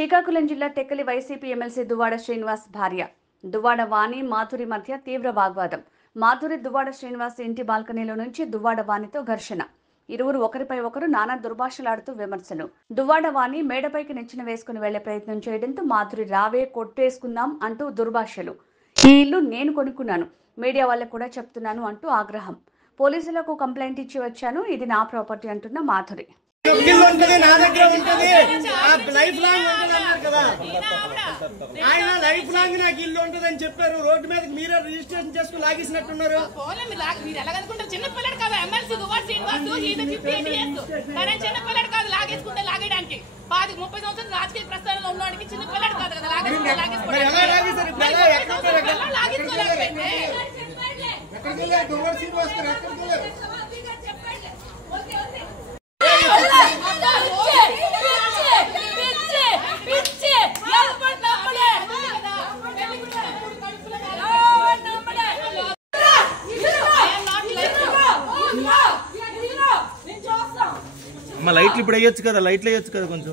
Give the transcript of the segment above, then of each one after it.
శ్రీకాకుళం జిల్లా Tekkali YCP MLC Duvvada Srinivas భార్య దువ్వాడ వాణి మాధురి మధ్య తీవ్ర వాగ్వాదం. మాధురి దువ్వాడ శ్రీనివాస్ ఇంటి బాల్కనీలో నుంచి దువ్వాడ వాణితో ఘర్షణ. ఇరువురు ఒకరిపై ఒకరు నానా దుర్భాషలాడుతూ విమర్శలు. దువ్వాడ వాణి మేడపైకి నిచ్చెన వేసుకుని వెళ్లే ప్రయత్నం చేయడంతో మాధురి రావే కొట్టేసుకుందాం అంటూ దుర్భాషలు. ఈ ఇల్లు నేను కొనుక్కున్నాను, మీడియా వాళ్ళకు కూడా చెప్తున్నాను అంటూ ఆగ్రహం. పోలీసులకు కంప్లైంట్ ఇచ్చి వచ్చాను, ఇది నా ప్రాపర్టీ అంటున్న మాధురి. లైఫ్ లాంగ్ నాకు ఇల్లు ఉంటదని చెప్పారు. రోడ్డు మీద మీరే రిజిస్ట్రేషన్ చేసుకుని లాగేసినట్టున్నారు. చిన్నపిల్లడు కాదు ఎమ్మెల్సీ దువ్వాడ శ్రీనివాస్, 58 years. కానీ చిన్నపిల్లడు కాదు లాగేసుకుంటే లాగేయడానికి. 30 సంవత్సరాలు రాజకీయ ప్రస్థానంలో ఉన్నవాడికి చిన్నపిల్లడు కాదు కదా లైట్లు ఇప్పుడు వేయొచ్చు కదా, లైట్లు వేయొచ్చు కదా కొంచెం.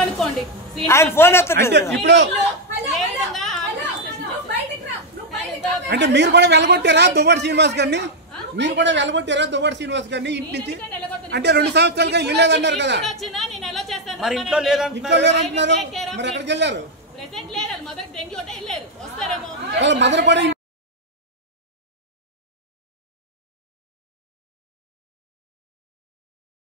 కనుక్కోండి. అంటే మీరు కూడా వెళ్ళగొట్టారా దువ్వాడ శ్రీనివాస్ గారిని? మీరు కూడా వెళ్ళగొట్టారా దువ్వాడ శ్రీనివాస్ గారిని ఇంటి నుంచి? అంటే 2 సంవత్సరాలుగా ఇల్లు లేదన్నారు కదా. మరి ఇంట్లో లేదంటున్నారు, మరి ఎక్కడికి వెళ్ళారు? మదర్ కూడా